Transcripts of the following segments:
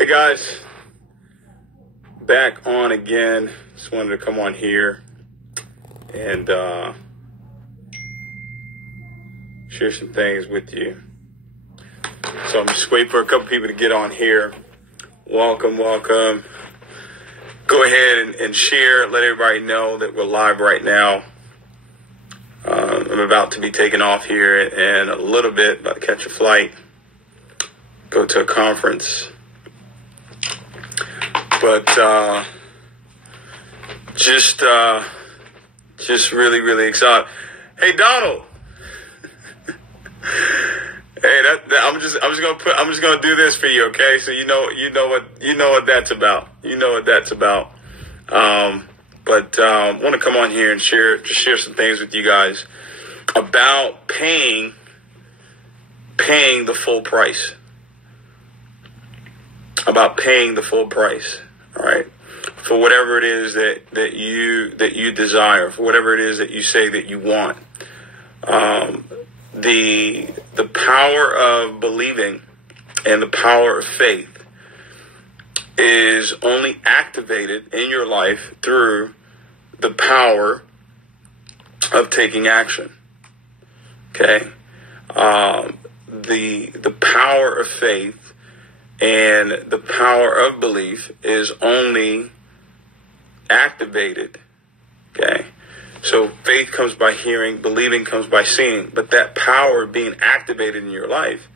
Hey guys, back on again. Just wanted to come on here and share some things with you. So I'm just waiting for a couple people to get on here. Welcome. Go ahead and share. Let everybody know that we're live right now. I'm about to be taking off here in a little bit, about to catch a flight, go to a conference. But just really excited. Hey Donald. Hey, I'm just gonna do this for you, okay? So you know what that's about. You know what that's about. But want to come on here and share some things with you guys about paying the full price. About paying the full price. All right, for whatever it is that you desire, for whatever it is that you say that you want. The power of believing and the power of faith is only activated in your life through the power of taking action. Okay, the power of faith and the power of belief is only activated. Okay. So faith comes by hearing, believing comes by seeing. But that power being activated in your life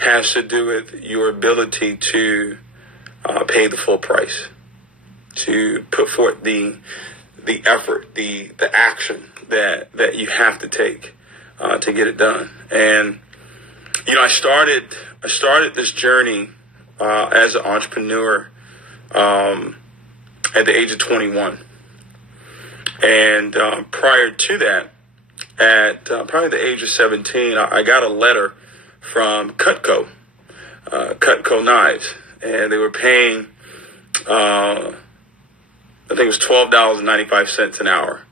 has to do with your ability to pay the full price, to put forth the effort, the action that you have to take to get it done. And I started this journey as an entrepreneur at the age of 21. And prior to that, at probably the age of 17, I got a letter from Cutco Knives, and they were paying, I think it was $12.95 an hour.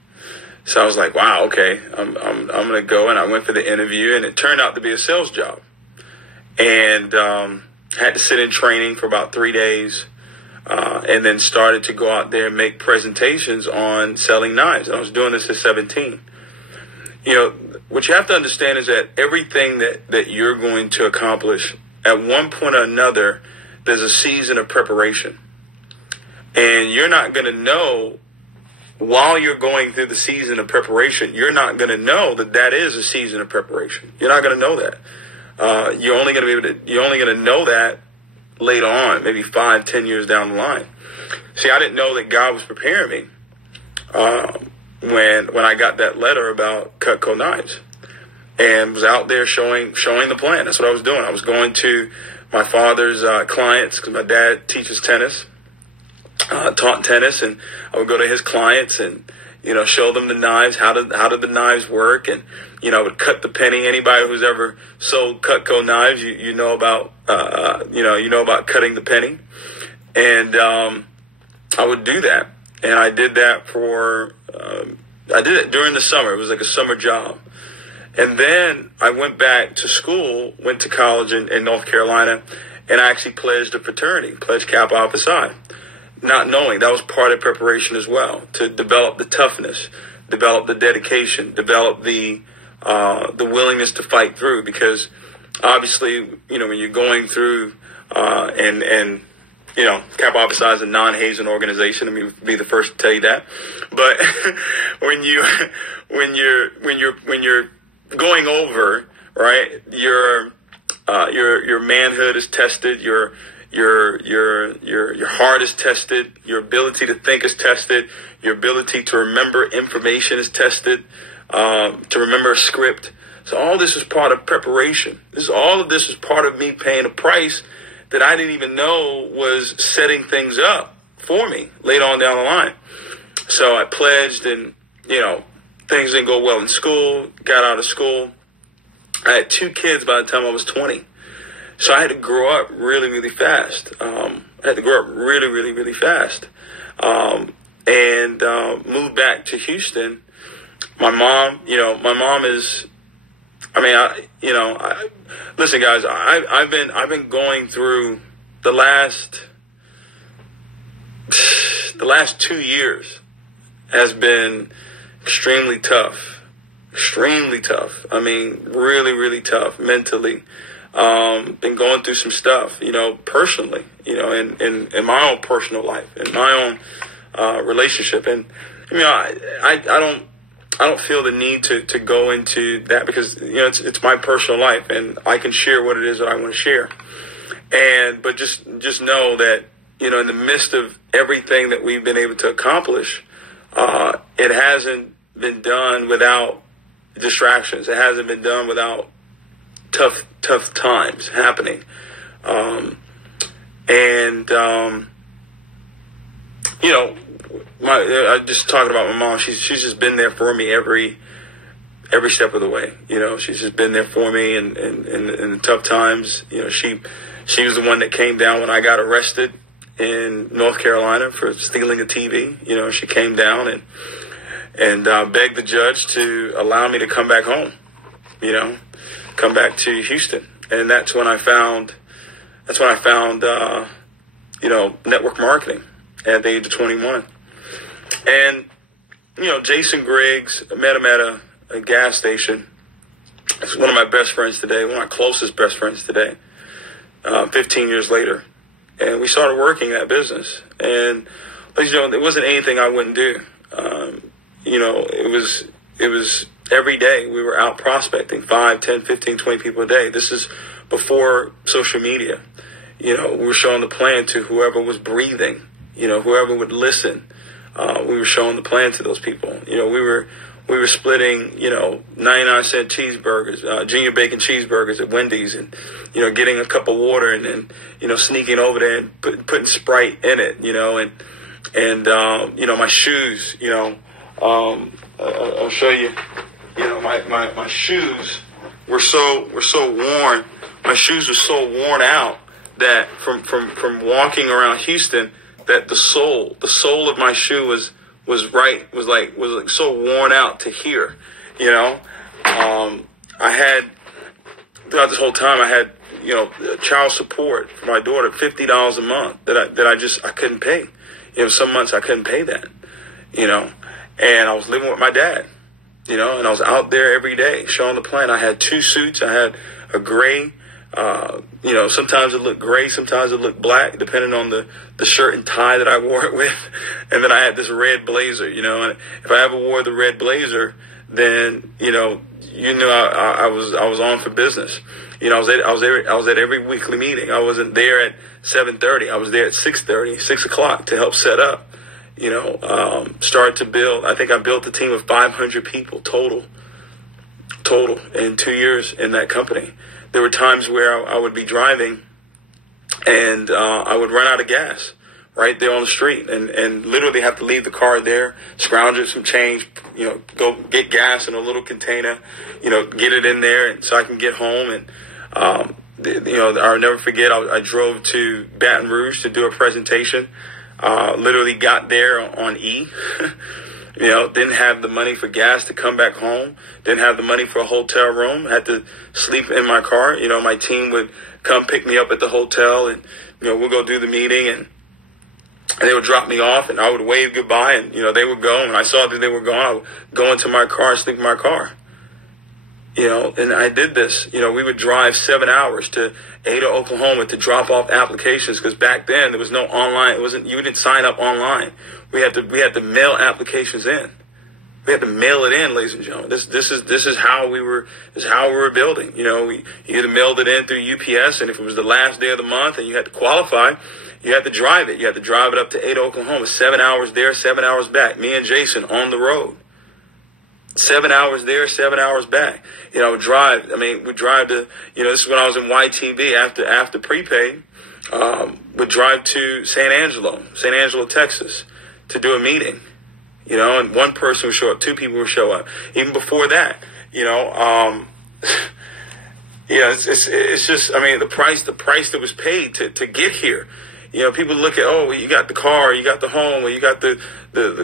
So I was like, wow, okay, I'm gonna go, and I went for the interview, and it turned out to be a sales job, and had to sit in training for about 3 days. And then started to go out there and make presentations on selling knives. And I was doing this at 17. What you have to understand is that everything that you're going to accomplish, at one point or another, there's a season of preparation. And you're not going to know, while you're going through the season of preparation, you're not going to know that is a season of preparation. You're not going to know that. You're only going to know that later on, maybe 5-10 years down the line. See, I didn't know that God was preparing me when I got that letter about Cutco Knives, and was out there showing the plan. That's what I was doing. I was going to my father's clients, because my dad teaches tennis, taught tennis, and I would go to his clients and show them the knives. How did the knives work? And I would cut the penny. Anybody who's ever sold Cutco knives, you know about cutting the penny. And I would do that, and I did that I did it during the summer. It was like a summer job. And then I went back to school, went to college in North Carolina, and I actually pledged a fraternity, pledged Kappa Alpha Psi, not knowing that was part of preparation as well, to develop the toughness, develop the dedication, develop the willingness to fight through. Because obviously, when you're going through and Kappa Alpha Psi is a non-hazing organization. Let me be the first to tell you that. But when you're going over, right, your manhood is tested, your heart is tested, your ability to think is tested, your ability to remember information is tested, to remember a script. So all this is part of preparation. All of this is part of me paying a price that I didn't even know was setting things up for me later on down the line. So I pledged, and things didn't go well in school, got out of school. I had 2 kids by the time I was 20. So I had to grow up really, really fast. And moved back to Houston. My mom is, listen, guys, I've been going through the last 2 years has been extremely tough. Extremely tough. I mean, really, really tough mentally. Been going through some stuff, personally, in my own personal life, in my own relationship. And I don't feel the need to go into that because, it's my personal life and I can share what it is that I want to share. But just know that, in the midst of everything that we've been able to accomplish, it hasn't been done without distractions. It hasn't been done without tough times happening. I just talking about my mom. She's just been there for me every step of the way. She's just been there for me in the tough times. She was the one that came down when I got arrested in North Carolina for stealing a TV. She came down and begged the judge to allow me to come back home. Come back to Houston, and that's when I found network marketing at the age of 21. And Jason Griggs, I met him at a gas station. He's one of my best friends today, one of my closest best friends today. 15 years later, and we started working that business. And ladies and gentlemen, it wasn't anything I wouldn't do. It was every day we were out prospecting 5, 10, 15, 20 people a day. This is before social media. We were showing the plan to whoever was breathing, whoever would listen. We were showing the plan to those people. We were splitting, 99-cent cheeseburgers, junior bacon cheeseburgers at Wendy's, and, getting a cup of water and then, sneaking over there and putting Sprite in it, and my shoes, I'll show you, my shoes were so worn. My shoes were so worn out that from walking around Houston, that the sole of my shoe was so worn out to here. I had, throughout this whole time, I had, child support for my daughter, $50 a month that I couldn't pay. Some months I couldn't pay that, and I was living with my dad, and I was out there every day showing the plan. I had 2 suits. I had a gray, sometimes it looked gray, sometimes it looked black, depending on the shirt and tie that I wore it with. And then I had this red blazer, and if I ever wore the red blazer, then, I was on for business. I was at every weekly meeting. I wasn't there at 7:30. I was there at 6:30, 6 o'clock to help set up, start to build. I think I built a team of 500 people total in 2 years in that company. There were times where I would be driving and I would run out of gas right there on the street and literally have to leave the car there, scrounge up some change, go get gas in a little container, get it in there and so I can get home. And, I'll never forget, I drove to Baton Rouge to do a presentation, literally got there on E. Didn't have the money for gas to come back home. Didn't have the money for a hotel room. Had to sleep in my car. My team would come pick me up at the hotel and, we'll go do the meeting and they would drop me off and I would wave goodbye and, they would go. And when I saw that they were gone, I would go into my car and sleep in my car. And I did this. We would drive 7 hours to Ada, Oklahoma to drop off applications because back then there was no online. You didn't sign up online. We had to mail applications in. We had to mail it in, ladies and gentlemen. This is how we were building. We either mailed it in through UPS, and if it was the last day of the month and you had to qualify, you had to drive it. You had to drive it up to Ada, Oklahoma. 7 hours there, 7 hours back. Me and Jason on the road. 7 hours there, 7 hours back. We'd drive to, this is when I was in YTV after prepaid, would drive to San Angelo, Texas to do a meeting, and one person would show up, 2 people would show up. Even before that, it's just, the price that was paid to get here. People look at, you got the car, you got the home, or you got the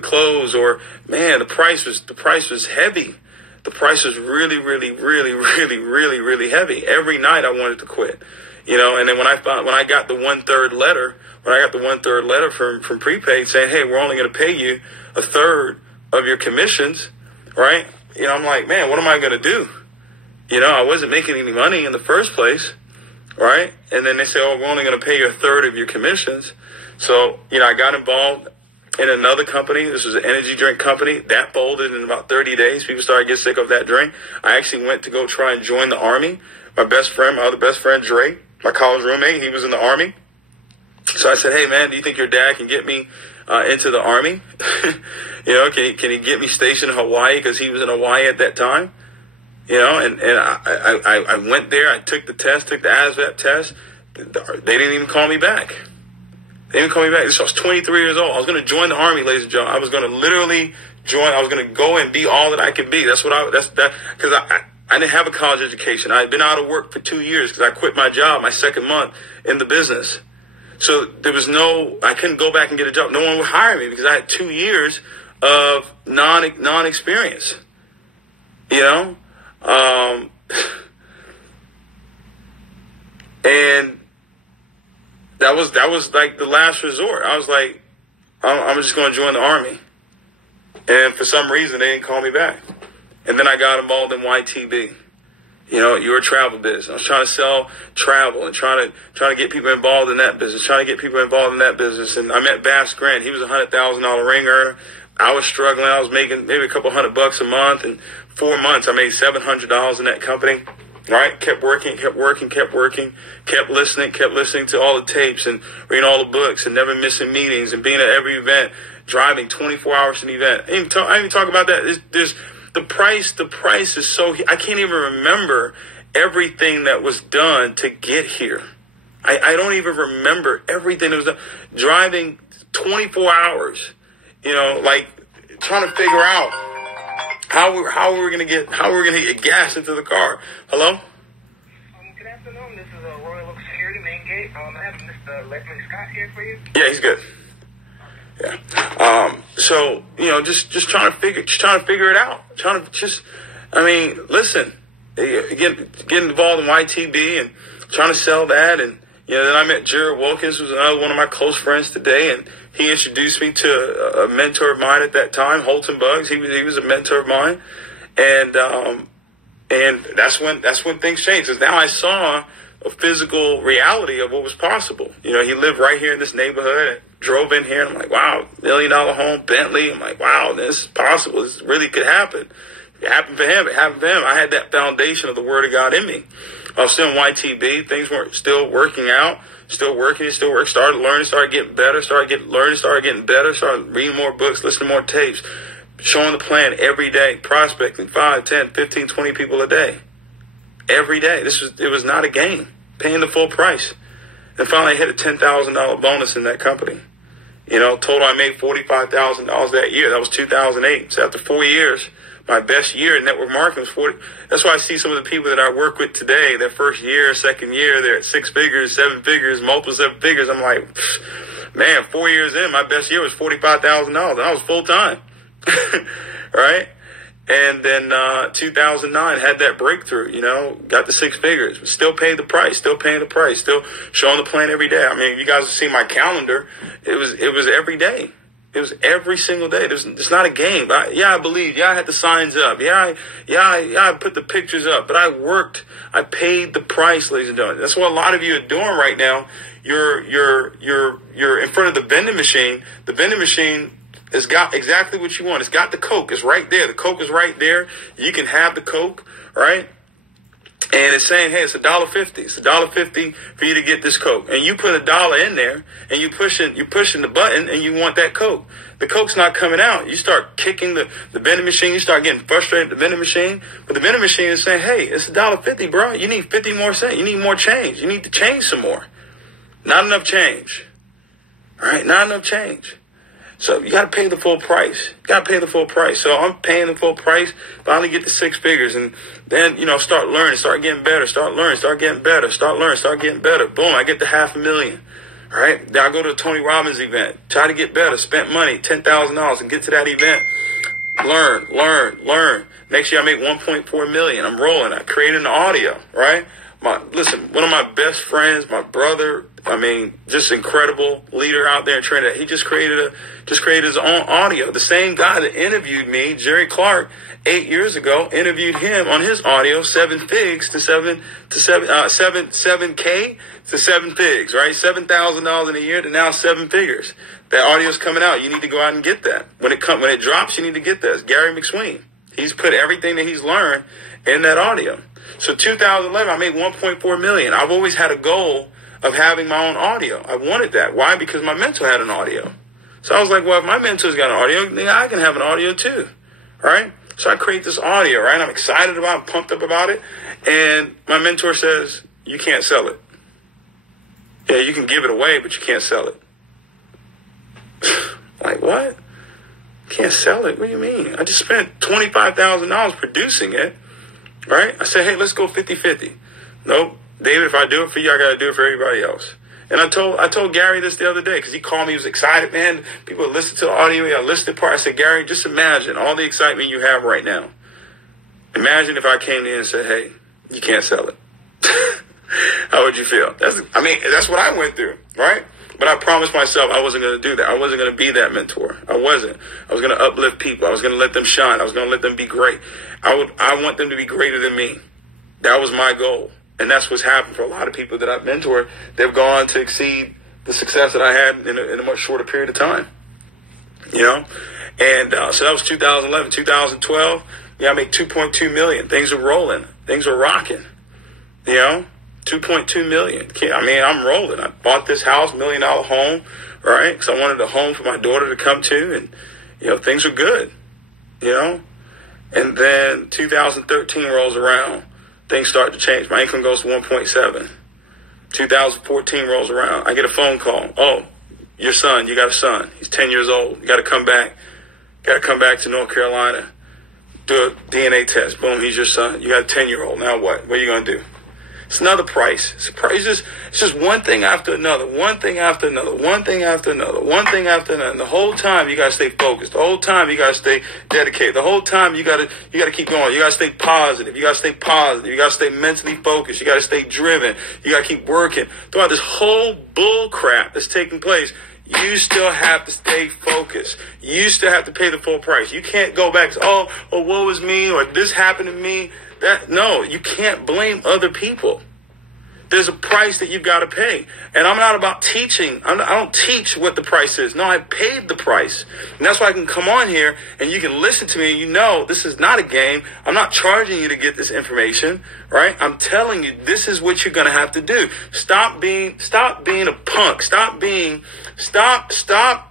clothes, or man, the price was heavy. The price was really, really, really, really, really, really heavy. Every night I wanted to quit. And then when I got the 1/3 letter, from prepaid saying, hey, we're only going to pay you 1/3 of your commissions, right? I'm like, man, what am I going to do? I wasn't making any money in the first place, right? And then they say, oh, we're only going to pay you 1/3 of your commissions. So, I got involved in another company. This was an energy drink company. That folded in about 30 days. People started to get sick of that drink. I actually went to go try and join the Army. My other best friend, Dre, my college roommate, he was in the Army. So I said, hey, man, do you think your dad can get me into the Army? Can he get me stationed in Hawaii? Because he was in Hawaii at that time. And I went there. I took the test, took the ASVAB test. They didn't even call me back. So I was 23 years old. I was going to join the Army, ladies and gentlemen. I was going to literally join. I was going to go and be all that I could be. Because I didn't have a college education. I had been out of work for 2 years because I quit my job my second month in the business. So I couldn't go back and get a job. No one would hire me because I had 2 years of non-experience. And that was like the last resort. I was like, I'm just going to join the Army. And for some reason, they didn't call me back. And then I got involved in YTB. You're a travel business. I was trying to sell travel and trying to get people involved in that business, And I met Bass Grant. He was a $100,000 ring earner. I was struggling. I was making maybe a couple $100 a month. And 4 months, I made $700 in that company. Right? Kept working, kept listening to all the tapes and reading all the books and never missing meetings and being at every event, driving 24 hours to an event. I didn't even talk about that. There's the price is so, I can't even remember everything that was done to get here. I don't even remember everything that was done. Driving 24 hours, trying to figure out how we're gonna get gas into the car. Hello? Good afternoon. This is Royal Oak Security, main gate. I have Mr. Leslie Scott here for you. Yeah, he's good. Yeah. So just trying to figure it out. Listen, get involved in YTB and trying to sell that, and then I met Jared Wilkins, who's another one of my close friends today, and he introduced me to a mentor of mine at that time, Holton Buggs. He was a mentor of mine, and that's when things changed. Because now I saw a physical reality of what was possible. He lived right here in this neighborhood. I drove in here, and I'm like, wow, $1 million home, Bentley. I'm like, wow, this is possible. This really could happen. It happened for him. It happened for him. I had that foundation of the Word of God in me. I was still in YTB. Things weren't still working out. Still working. Started learning. Started getting better. Started getting better. Started reading more books, listening to more tapes, showing the plan every day, prospecting 5, 10, 15, 20 people a day. Every day. It was not a game. Paying the full price. And finally I hit a $10,000 bonus in that company. Total I made $45,000 that year. That was 2008. So after 4 years, my best year in network marketing was 40. That's why I see some of the people that I work with today, their first year, second year, they're at 6 figures, 7 figures, multiple 7 figures. I'm like, man, 4 years in, my best year was $45,000. And I was full time. Right? And then 2009 had that breakthrough, got the 6 figures, still paying the price, still showing the plan every day. I mean, you guys have seen my calendar. It was every day. It was every single day. It's not a game. I believe. Yeah, I had the signs up. I put the pictures up. But I worked. I paid the price, ladies and gentlemen. That's what a lot of you are doing right now. You're in front of the vending machine. The vending machine has got exactly what you want. It's got the Coke. It's right there. The Coke is right there. You can have the Coke, right? And it's saying, hey, it's $1.50. It's $1.50 for you to get this Coke. And you put $1 in there, and you're pushing the button, and you want that Coke. The Coke's not coming out. You start kicking the vending machine. You start getting frustrated at the vending machine. But the vending machine is saying, hey, it's $1.50, bro. You need 50 more cents. You need more change. You need to change some more. Not enough change. All right? Not enough change. So you got to pay the full price. So I'm paying the full price, finally get the 6 figures, and then, start learning, start getting better, start learning, start getting better, start learning, start getting better. Boom, I get to $500,000. All right. Then I go to a Tony Robbins event, try to get better, spent money, $10,000, and get to that event. Learn. Next year I make $1.4 million. I'm rolling. I created an audio, right? one of my best friends, my brother, just incredible leader out there in Trinidad. He just created his own audio. The same guy that interviewed me, Jerry Clark, 8 years ago, interviewed him on his audio, 7 figs to 7K to 7 figs, right? $7,000 in a year to now 7 figures. That audio's coming out. You need to go out and get that. When it drops, you need to get that. It's Gary McSween. He's put everything that he's learned in that audio. So 2011, I made $1.4 million. I've always had a goal of having my own audio. I wanted that. Why? Because my mentor had an audio. So I was like, well, if my mentor's got an audio, then I can have an audio too. Right? So I create this audio, right? I'm excited about it, pumped up about it. And my mentor says, you can't sell it. Yeah, you can give it away, but you can't sell it. Like, what? Can't sell it? What do you mean? I just spent $25,000 producing it, right? I said, hey, let's go 50-50. Nope. David, if I do it for you, I got to do it for everybody else. And I told Gary this the other day because he called me. He was excited, man. People listen to the audio. I listened to part. I said, Gary, just imagine all the excitement you have right now. Imagine if I came in and said, hey, you can't sell it. How would you feel? That's what I went through, right? But I promised myself I wasn't going to do that. I wasn't going to be that mentor. I wasn't. I was going to uplift people. I was going to let them shine. I was going to let them be great. I want them to be greater than me. That was my goal. And that's what's happened for a lot of people that I've mentored. They've gone to exceed the success that I had in a much shorter period of time. You know? And so that was 2011. 2012, I made $2.2 million. Things are rolling. Things are rocking. You know? $2.2 million. I'm rolling. I bought this house, $1 million home, right? Because I wanted a home for my daughter to come to. And, things are good. And then 2013 rolls around. Things start to change. My income goes to 1.7. 2014 rolls around. I get a phone call. Oh, your son, you got a son. He's 10 years old. You got to come back. Got to come back to North Carolina. Do a DNA test. Boom, he's your son. You got a 10-year-old. Now what? What are you going to do? It's another price. It's just one thing after another, one thing after another, one thing after another, one thing after another. And the whole time you gotta stay focused. The whole time you gotta stay dedicated. The whole time you gotta keep going. You gotta stay positive. You gotta stay positive. You gotta stay mentally focused. You gotta stay driven. You gotta keep working. Throughout this whole bull crap that's taking place, you still have to stay focused. You still have to pay the full price. You can't go back to, oh, woe is me, or this happened to me. No, you can't blame other people. There's a price that you've got to pay. And I'm not about teaching. I don't teach what the price is. No, I paid the price. And that's why I can come on here and you can listen to me and this is not a game. I'm not charging you to get this information, right? I'm telling you, this is what you're going to have to do. Stop being a punk. Stop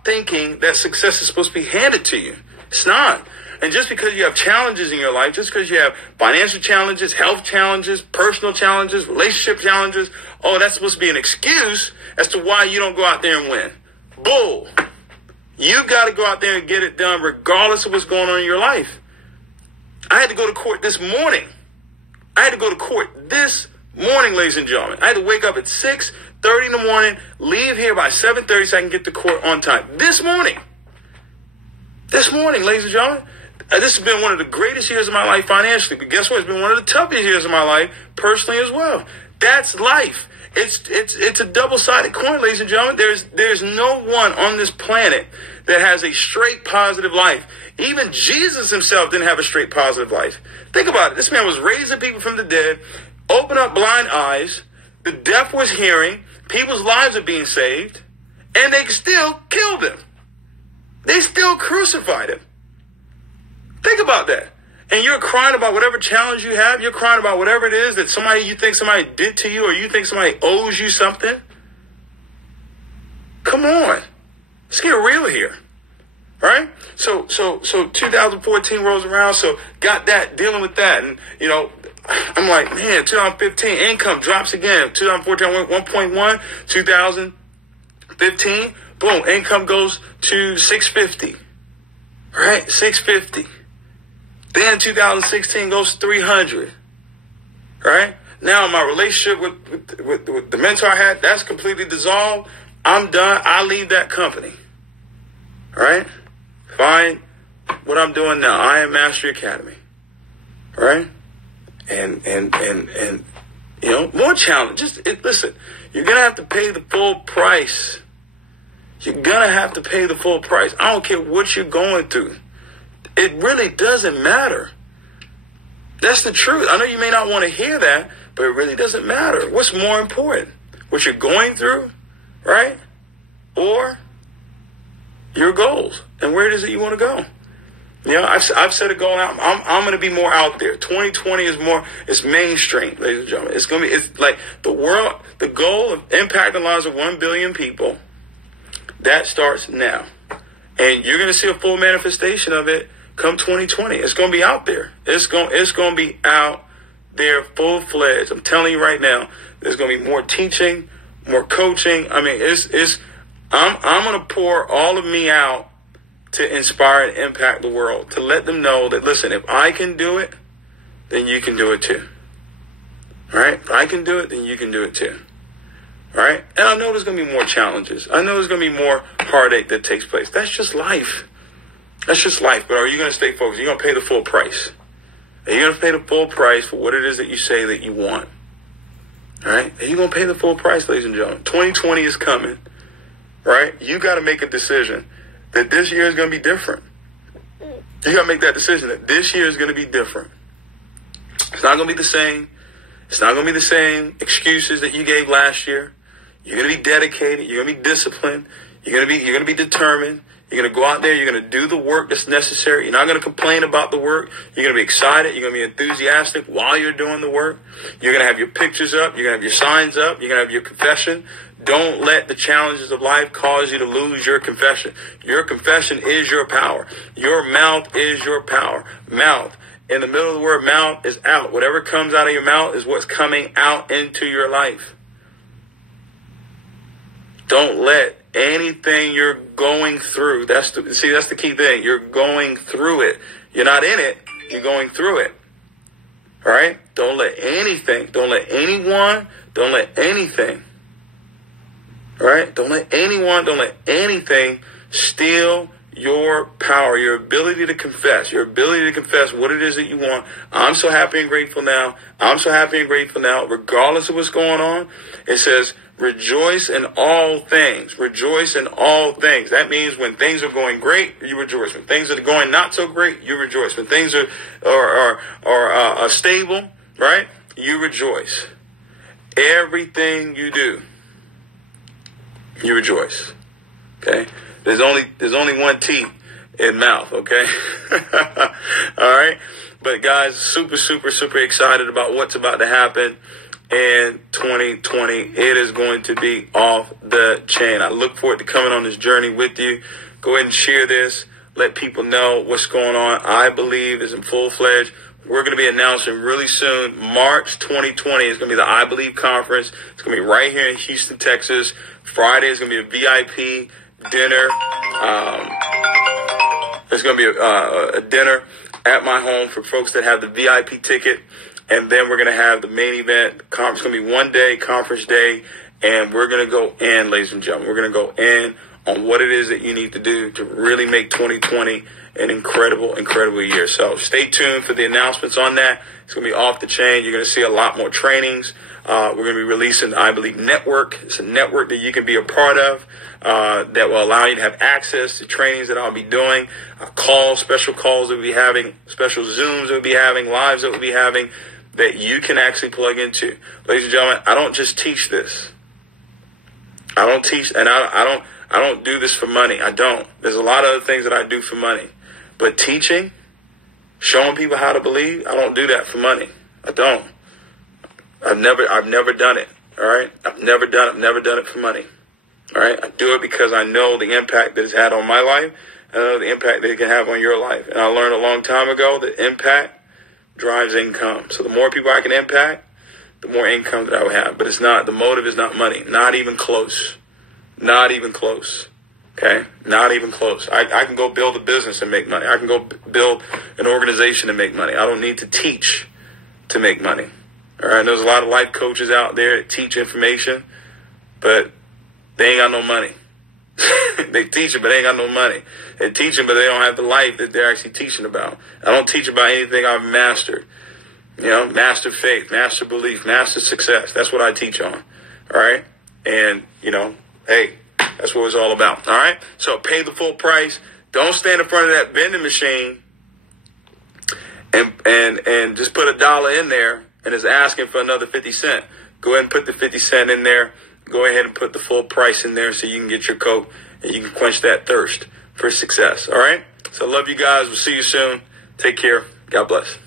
thinking that success is supposed to be handed to you. It's not. And just because you have challenges in your life, just because you have financial challenges, health challenges, personal challenges, relationship challenges, that's supposed to be an excuse as to why you don't go out there and win. Bull. You got to go out there and get it done regardless of what's going on in your life. I had to go to court this morning. Ladies and gentlemen. I had to wake up at 6:30 in the morning, leave here by 7:30 so I can get to court on time. This morning, ladies and gentlemen. This has been one of the greatest years of my life financially, but guess what? It's been one of the toughest years of my life personally as well. That's life. It's a double-sided coin, ladies and gentlemen. There's no one on this planet that has a straight positive life. Even Jesus himself didn't have a straight positive life. Think about it. This man was raising people from the dead, opened up blind eyes, the deaf was hearing, people's lives are being saved, and they still killed him. They still crucified him. Think about that. And you're crying about whatever challenge you have. You're crying about whatever it is that you think somebody did to you, or you think somebody owes you something. Come on. Let's get real here. Right? So 2014 rolls around. So got that, dealing with that. And, I'm like, man, 2015 income drops again. 2014 I went 1.1. 2015, boom, income goes to 650. Right? 650. Then 2016 goes to 300. Right? Now my relationship with the mentor I had, that's completely dissolved. I'm done. I leave that company. Right? Find what I'm doing now. I am Mastery Academy. Right? And More challenge. Listen, you're going to have to pay the full price. You're going to have to pay the full price. I don't care what you're going through. It really doesn't matter. That's the truth. I know you may not want to hear that, but it really doesn't matter. What's more important? What you're going through, right? Or your goals and where it is that you want to go. I've set a goal out. I'm going to be more out there. 2020 is more, it's mainstream, ladies and gentlemen. It's like the goal of impacting the lives of 1 billion people, that starts now. And you're going to see a full manifestation of it come 2020. It's going to be out there. It's going to be out there full-fledged. I'm telling you right now, there's going to be more teaching, more coaching. I mean, I'm going to pour all of me out to inspire and impact the world, to let them know that, listen, if I can do it, then you can do it too. All right? If I can do it, then you can do it too. All right? And I know there's going to be more challenges. I know there's going to be more heartache that takes place. That's just life. That's just life. But are you going to stay focused? Are you going to pay the full price? Are you going to pay the full price for what it is that you say that you want? All right? Are you going to pay the full price, ladies and gentlemen? 2020 is coming. Right? You got to make a decision that this year is going to be different. You got to make that decision that this year is going to be different. It's not going to be the same. It's not going to be the same excuses that you gave last year. You're going to be dedicated. You're going to be disciplined. You're going to be determined. You're going to go out there. You're going to do the work that's necessary. You're not going to complain about the work. You're going to be excited. You're going to be enthusiastic while you're doing the work. You're going to have your pictures up. You're going to have your signs up. You're going to have your confession. Don't let the challenges of life cause you to lose your confession. Your confession is your power. Your mouth is your power. Mouth. In the middle of the word mouth is out. Whatever comes out of your mouth is what's coming out into your life. Don't let anything you're going through, that's the key thing. You're going through it. You're not in it. You're going through it. All right? Don't let anything, don't let anyone, don't let anything, all right? Don't let anyone, don't let anything steal your power, your ability to confess what it is that you want. I'm so happy and grateful now. I'm so happy and grateful now, regardless of what's going on. It says, rejoice in all things. Rejoice in all things. That means when things are going great, you rejoice. When things are going not so great, you rejoice. When things are stable, right, you rejoice. Everything you do, you rejoice. Okay? There's only one T in mouth, okay? All right? But guys, super, super, super excited about what's about to happen in 2020. It is going to be off the chain. I look forward to coming on this journey with you. Go ahead and share this. Let people know what's going on. I Believe is in full-fledged. We're going to be announcing really soon. March 2020 is going to be the I Believe conference. It's going to be right here in Houston, Texas. Friday is going to be a VIP dinner. There's going to be a dinner at my home for folks that have the VIP ticket. And then we're going to have the main event. The conference is going to be 1 day, conference day. And we're going to go in, ladies and gentlemen. We're going to go in on what it is that you need to do to really make 2020 an incredible, incredible year. So stay tuned for the announcements on that. It's going to be off the chain. You're going to see a lot more trainings. We're going to be releasing the I Believe Network. It's a network that you can be a part of that will allow you to have access to trainings that I'll be doing, special calls that we'll be having, special Zooms that we'll be having, lives that we'll be having that you can actually plug into. Ladies and gentlemen, I don't just teach this. I don't teach, and I don't do this for money. I don't. There's a lot of other things that I do for money. But teaching, showing people how to believe, I don't do that for money. I don't. I've never done it. All right. I've never done it for money. All right. I do it because I know the impact that it's had on my life. I know the impact that it can have on your life. And I learned a long time ago that impact drives income. So the more people I can impact, the more income that I will have. But it's not, the motive is not money. Not even close. Not even close. Okay? Not even close. I can go build a business and make money. I can go build an organization and make money. I don't need to teach to make money. All right? There's a lot of life coaches out there that teach information, but they ain't got no money. They teach it, but they ain't got no money. They teach it, but they don't have the life that they're actually teaching about. I don't teach about anything I've mastered. Master faith, master belief, master success. That's what I teach on. All right. And, hey, that's what it's all about. All right. So pay the full price. Don't stand in front of that vending machine and just put $1 in there and it's asking for another 50 cents. Go ahead and put the 50 cents in there. Go ahead and put the full price in there so you can get your Coke and you can quench that thirst for success. All right. So love you guys. We'll see you soon. Take care. God bless.